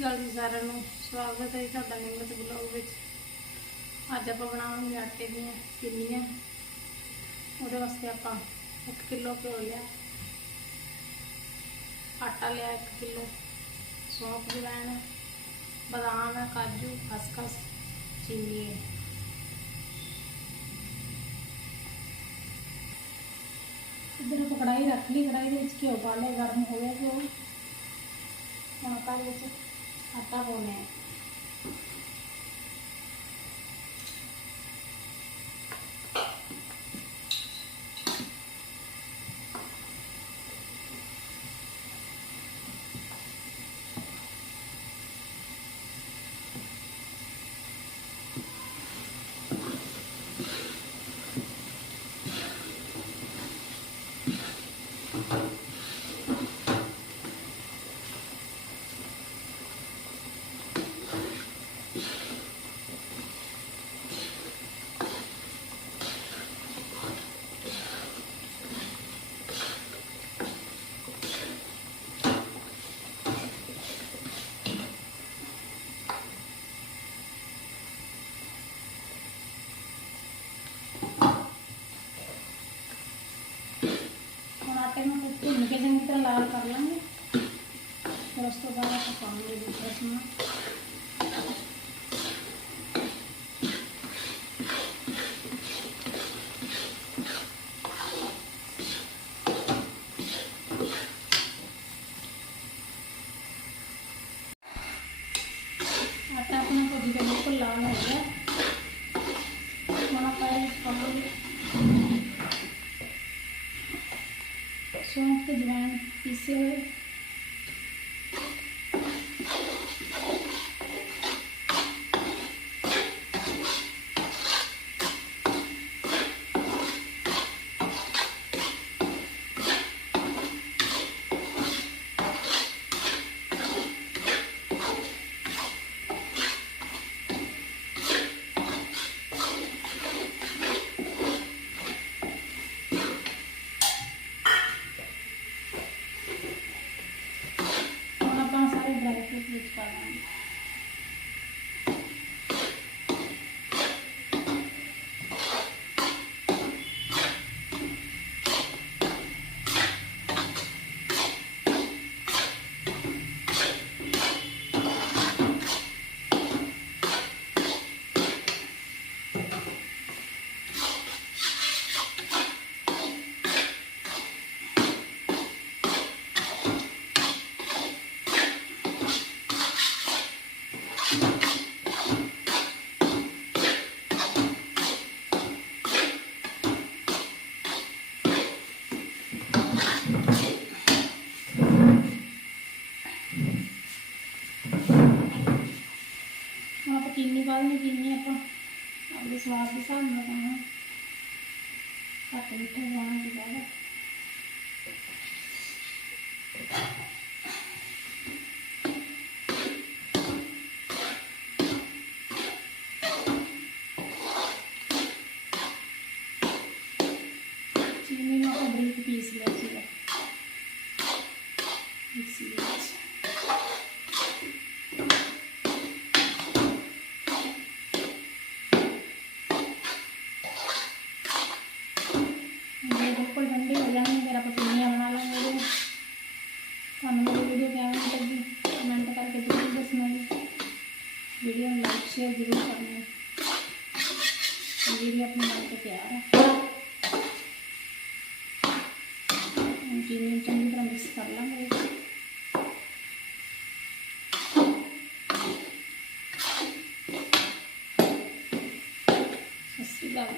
ਅਕਾਲ ਜੀ ਸਾਰਿਆਂ ਨੂੰ। ਸਵਾਗਤ ਹੈ ਤੁਹਾਡਾ ਨਿਮਰਤ ਬਲੌਗ ਵਿੱਚ। ਅੱਜ ਆਪਾਂ ਬਣਾਵਾਂਗੇ ਆਟੇ ਦੀਆਂ ਪਿੰਨੀਆਂ। ਉਹਦੇ ਵਾਸਤੇ ਆਪਾਂ 1 ਕਿਲੋ ਘਿਓ ਲਿਆ। ਆਟਾ ਲਿਆ 1 ਕਿਲੋ। ਸੌਂਫ ਜਵੈਣ ਬਦਾਮ ਹੈ ਕਾਜੂ, ਖਸਖਸ, ਚੀਨੀ। ਹੈ ਇਧਰ ਕੜਾਈ ਰੱਖ ਲਈ। ਕੜਾਈ ਦੇ ਵਿੱਚ ਘਿਓ ਪਾ ਲਿਆ। ਗਰਮ ਹੋ ਗਿਆ ਘਿਓ। ਹੁਣ ਆਪਾਂ ਵਿੱਚ 갔다 보네. लाल कर लेंगे फिर उसको ज़्यादा पकाएँगे दूसरे में आटा अपना को बिल्कुल लाल हो गया PCOS soalnya gini apa? Habis habisan makanya ya, kan, ya. tapi itu yang juga kan. ada sini mau beli kopi sih lah sih lah मेरा तो पसीनिया बना लो मेरे मेरी वीडियो कैसी लगी कमेंट करके ज़रूर दसना जी वीडियो लाइक शेयर ज़रूर करना। ये भी अपने मन को प्यार है। चंगी तरह मिक्स कर लेंगे सत श्रीकाल